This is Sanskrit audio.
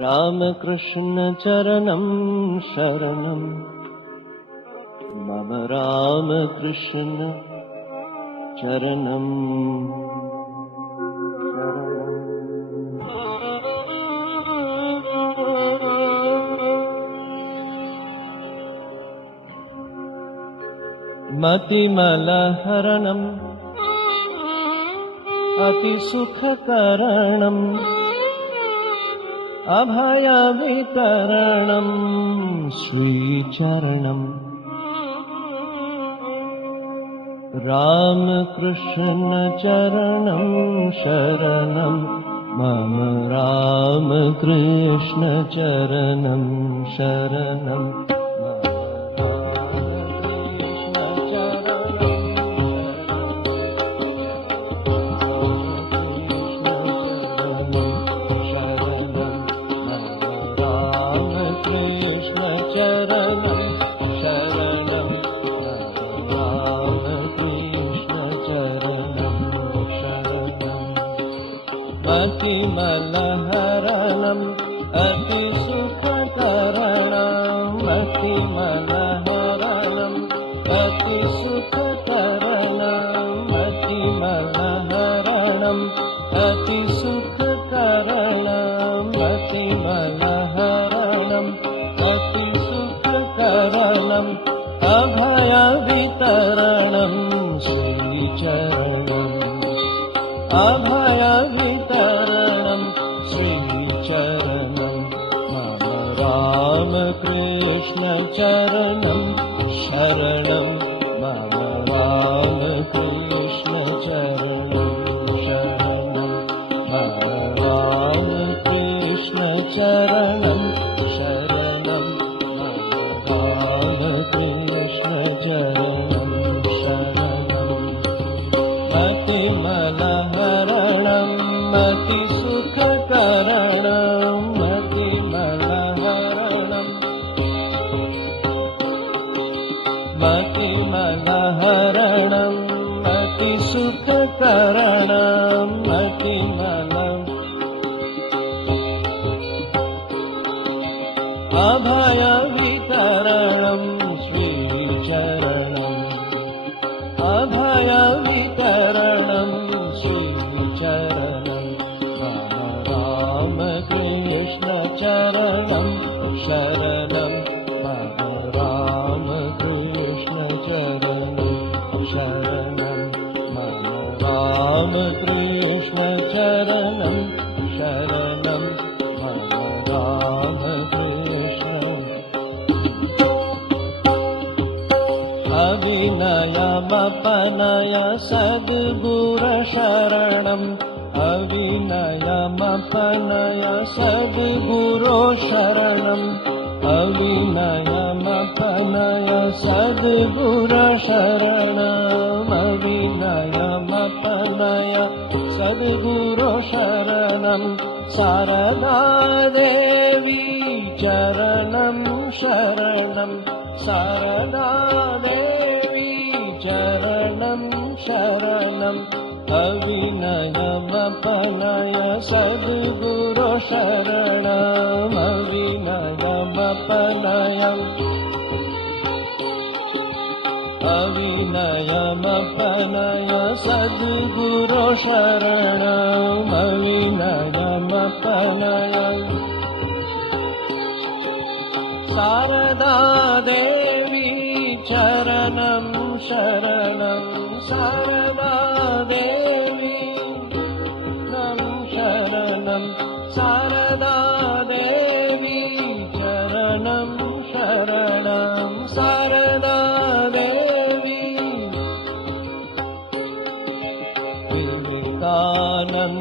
रामकृष्ण चरणं शरणं मम रामकृष्ण चरणं मतिमलहरणम् अतिसुखकरणम् अभयवितरणं श्रीचरणम् रामकृष्ण चरणं शरणं मम रामकृष्ण चरणं शरणं मतिमलहरणम् अतिसुखकरणम् मतिमलहरणम् अतिसुखकरणम् मतिमलहरणम् अतिसुखकरणम् मतिमलहरणम् अतिसुखकरणम् अभयवितरणं श्रीचरणम् अभयवितरणं श्रीचरणं मम रामकृष्ण चरणं शरणं मम रामकृष्ण चरणं शरणं मम रामकृष्ण चरणं शरणं मम रामकृष्ण चरणं शरणं मतिमलहरणम् अतिसुखकरणम् मतिमलहरणम् मतिमलहरणम् अतिसुखकरणम् मतिमलम् अभयवितरणं श्रीचरणम् अभयवितरणं श्रीचरणं मम रामकृष्ण चरणं शरणं मम रामकृष्ण चरणं शरणं मम रामकृष्ण चरणं शरणं मम रामकृष्ण अविनयमपनय सद्गुरुशरणम् अविनयमपनय सद्गुरुशरणम् अविनयमपनय सद्गुरुशरणम् अविनयमपनय सद्गुरुशरणम् शारदा देवी चरणं शरणं शारदा देवी चरणं शरणम् अविनयमपनय सद्गुरुशरणम् अविनयमपनयम् अविनयमपनय सद्गुरुशरणम् अविनयमपनयम् शारदा देवी चरणं शरणं शारदा देवी शरणं शारदा देवी चरणं शरणं